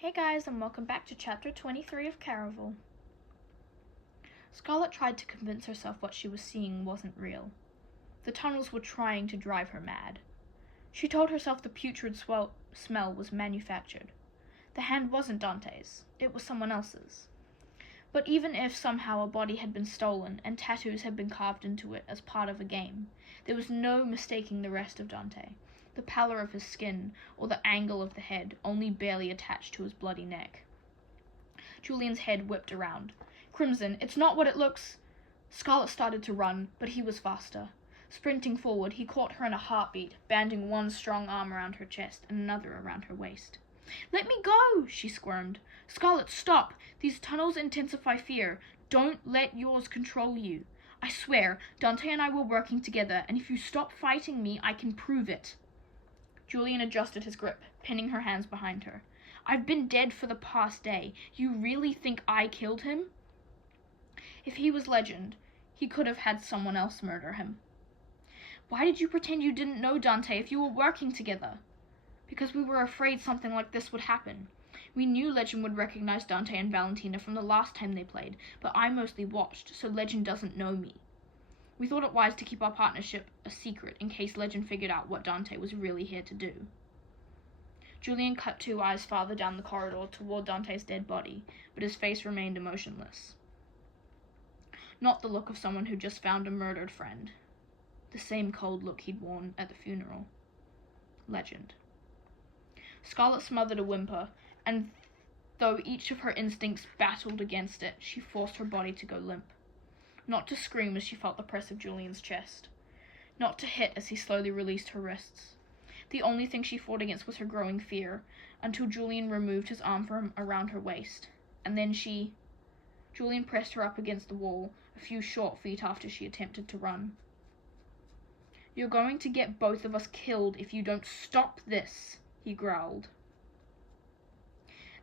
Hey guys, and welcome back to chapter 23 of Caraval. Scarlet tried to convince herself what she was seeing wasn't real. The tunnels were trying to drive her mad. She told herself the putrid smell was manufactured. The hand wasn't Dante's, it was someone else's. But even if somehow a body had been stolen and tattoos had been carved into it as part of a game, there was no mistaking the rest of Dante. The pallor of his skin, or the angle of the head, only barely attached to his bloody neck. Julian's head whipped around. Crimson, it's not what it looks. Scarlet started to run, but he was faster. Sprinting forward, he caught her in a heartbeat, banding one strong arm around her chest and another around her waist. Let me go, she squirmed. Scarlet, stop. These tunnels intensify fear. Don't let yours control you. I swear, Dante and I were working together, and if you stop fighting me, I can prove it. Julian adjusted his grip, pinning her hands behind her. I've been dead for the past day. You really think I killed him? If he was Legend, he could have had someone else murder him. Why did you pretend you didn't know Dante if you were working together? Because we were afraid something like this would happen. We knew Legend would recognize Dante and Valentina from the last time they played, but I mostly watched, so Legend doesn't know me. We thought it wise to keep our partnership a secret in case Legend figured out what Dante was really here to do. Julian cut two eyes farther down the corridor toward Dante's dead body, but his face remained emotionless. Not the look of someone who just found a murdered friend. The same cold look he'd worn at the funeral. Legend. Scarlet smothered a whimper, and though each of her instincts battled against it, she forced her body to go limp. Not to scream as she felt the press of Julian's chest. Not to hit as he slowly released her wrists. The only thing she fought against was her growing fear, until Julian removed his arm from around her waist. And then Julian pressed her up against the wall, a few short feet after she attempted to run. You're going to get both of us killed if you don't stop this, he growled.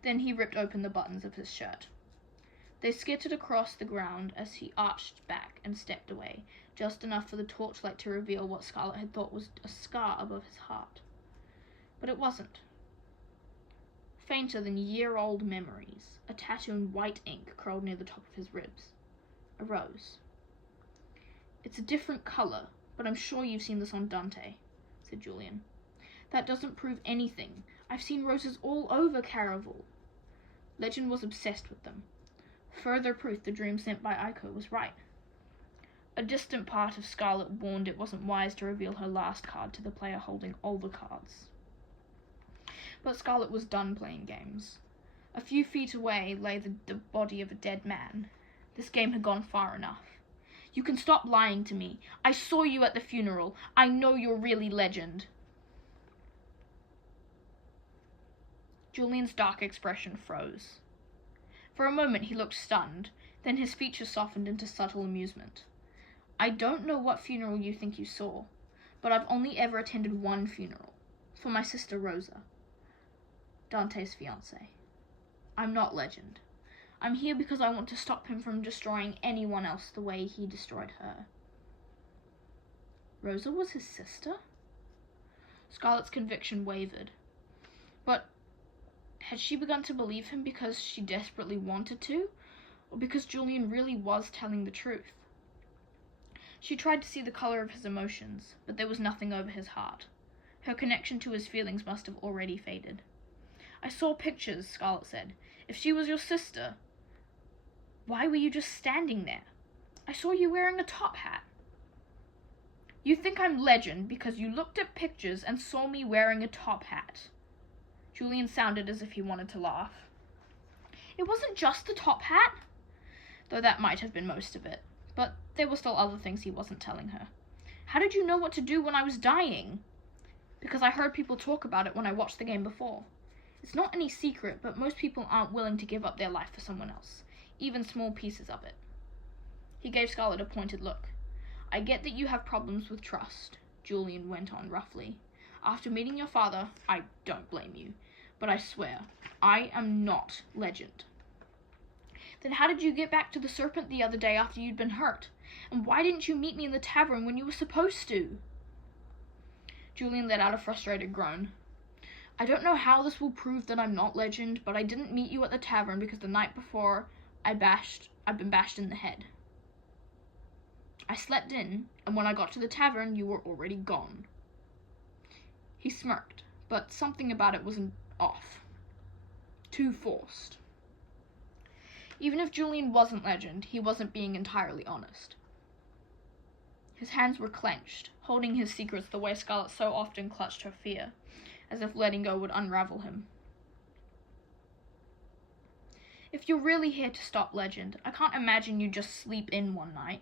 Then he ripped open the buttons of his shirt. They skittered across the ground as he arched back and stepped away, just enough for the torchlight to reveal what Scarlet had thought was a scar above his heart. But it wasn't. Fainter than year-old memories, a tattoo in white ink curled near the top of his ribs. A rose. It's a different color, but I'm sure you've seen this on Dante, said Julian. That doesn't prove anything. I've seen roses all over Caraval. Legend was obsessed with them. Further proof the dream sent by Aiko was right. A distant part of Scarlet warned it wasn't wise to reveal her last card to the player holding all the cards. But Scarlet was done playing games. A few feet away lay the body of a dead man. This game had gone far enough. You can stop lying to me. I saw you at the funeral. I know you're really Legend. Julian's dark expression froze. For a moment he looked stunned, then his features softened into subtle amusement. I don't know what funeral you think you saw, but I've only ever attended one funeral, for my sister Rosa, Dante's fiancée. I'm not Legend. I'm here because I want to stop him from destroying anyone else the way he destroyed her. Rosa was his sister? Scarlet's conviction wavered. But had she begun to believe him because she desperately wanted to, or because Julian really was telling the truth? She tried to see the color of his emotions, but there was nothing over his heart. Her connection to his feelings must have already faded. I saw pictures, Scarlet said. If she was your sister, why were you just standing there? I saw you wearing a top hat. You think I'm Legend because you looked at pictures and saw me wearing a top hat. Julian sounded as if he wanted to laugh. It wasn't just the top hat, though that might have been most of it, but there were still other things he wasn't telling her. How did you know what to do when I was dying? Because I heard people talk about it when I watched the game before. It's not any secret, but most people aren't willing to give up their life for someone else, even small pieces of it. He gave Scarlet a pointed look. I get that you have problems with trust, Julian went on roughly. After meeting your father, I don't blame you. But I swear, I am not Legend. Then how did you get back to the Serpent the other day after you'd been hurt? And why didn't you meet me in the tavern when you were supposed to? Julian let out a frustrated groan. I don't know how this will prove that I'm not Legend, but I didn't meet you at the tavern because the night before I'd been bashed in the head. I slept in, and when I got to the tavern, you were already gone. He smirked, but something about it wasn't off. Too forced. Even if Julian wasn't Legend, he wasn't being entirely honest. His hands were clenched, holding his secrets the way Scarlet so often clutched her fear, as if letting go would unravel him. If you're really here to stop Legend, I can't imagine you just sleep in one night,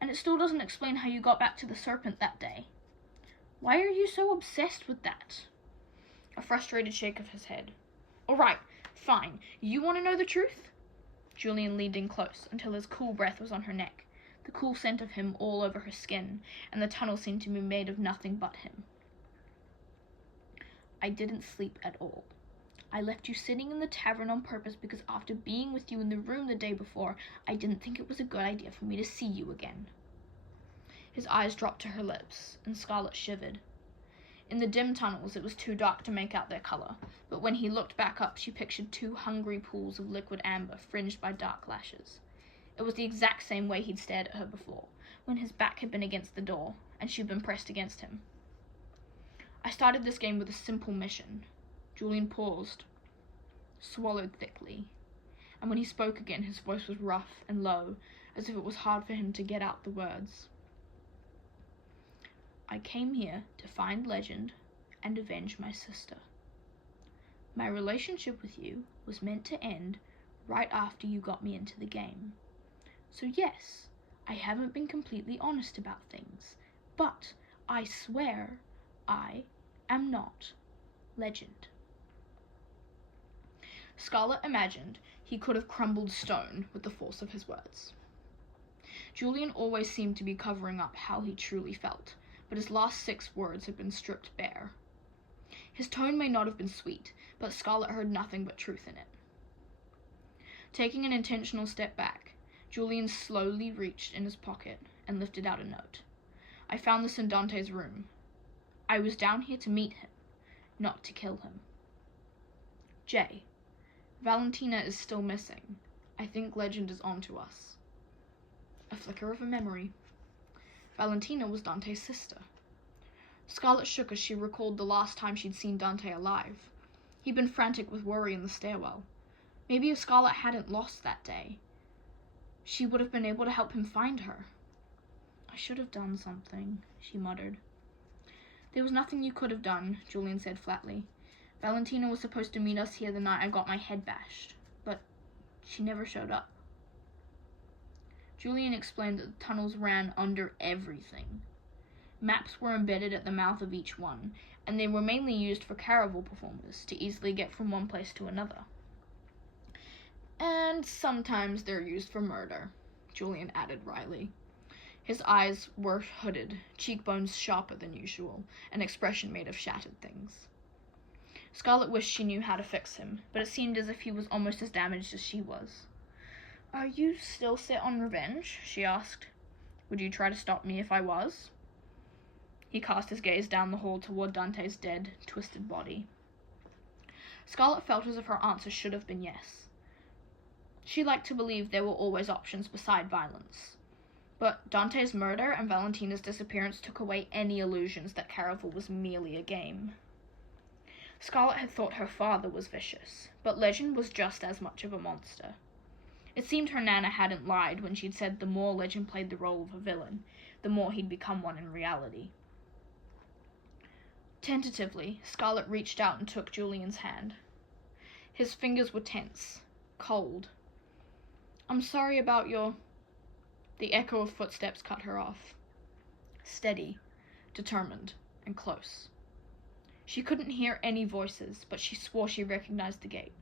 and it still doesn't explain how you got back to the Serpent that day. Why are you so obsessed with that? A frustrated shake of his head. All right, fine. You want to know the truth? Julian leaned in close until his cool breath was on her neck, the cool scent of him all over her skin, and the tunnel seemed to be made of nothing but him. I didn't sleep at all. I left you sitting in the tavern on purpose because after being with you in the room the day before, I didn't think it was a good idea for me to see you again. His eyes dropped to her lips, and Scarlet shivered. In the dim tunnels, it was too dark to make out their color, but when he looked back up, she pictured two hungry pools of liquid amber fringed by dark lashes. It was the exact same way he'd stared at her before, when his back had been against the door, and she'd been pressed against him. I started this game with a simple mission. Julian paused, swallowed thickly, and when he spoke again, his voice was rough and low, as if it was hard for him to get out the words. I came here to find Legend and avenge my sister. My relationship with you was meant to end right after you got me into the game. So yes, I haven't been completely honest about things, but I swear I am not Legend. Scarlet imagined he could have crumbled stone with the force of his words. Julian always seemed to be covering up how he truly felt, but his last 6 words had been stripped bare. His tone may not have been sweet, but Scarlet heard nothing but truth in it. Taking an intentional step back, Julian slowly reached in his pocket and lifted out a note. I found this in Dante's room. I was down here to meet him, not to kill him. J. Valentina is still missing. I think Legend is onto us. A flicker of a memory. Valentina was Dante's sister. Scarlet shook as she recalled the last time she'd seen Dante alive. He'd been frantic with worry in the stairwell. Maybe if Scarlet hadn't lost that day, she would have been able to help him find her. I should have done something, she muttered. There was nothing you could have done, Julian said flatly. Valentina was supposed to meet us here the night I got my head bashed, but she never showed up. Julian explained that the tunnels ran under everything. Maps were embedded at the mouth of each one, and they were mainly used for Caraval performers to easily get from one place to another. And sometimes they're used for murder, Julian added wryly. His eyes were hooded, cheekbones sharper than usual, an expression made of shattered things. Scarlet wished she knew how to fix him, but it seemed as if he was almost as damaged as she was. Are you still set on revenge? She asked. Would you try to stop me if I was? He cast his gaze down the hall toward Dante's dead, twisted body. Scarlet felt as if her answer should have been yes. She liked to believe there were always options beside violence. But Dante's murder and Valentina's disappearance took away any illusions that Caraval was merely a game. Scarlet had thought her father was vicious, but Legend was just as much of a monster. It seemed her Nana hadn't lied when she'd said the more Legend played the role of a villain, the more he'd become one in reality. Tentatively, Scarlet reached out and took Julian's hand. His fingers were tense, cold. I'm sorry about your... The echo of footsteps cut her off. Steady, determined, and close. She couldn't hear any voices, but she swore she recognized the gate.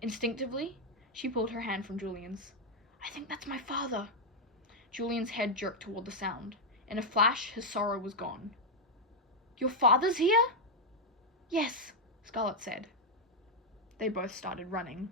Instinctively, she pulled her hand from Julian's. I think that's my father. Julian's head jerked toward the sound. In a flash, his sorrow was gone. Your father's here? Yes, Scarlet said. They both started running.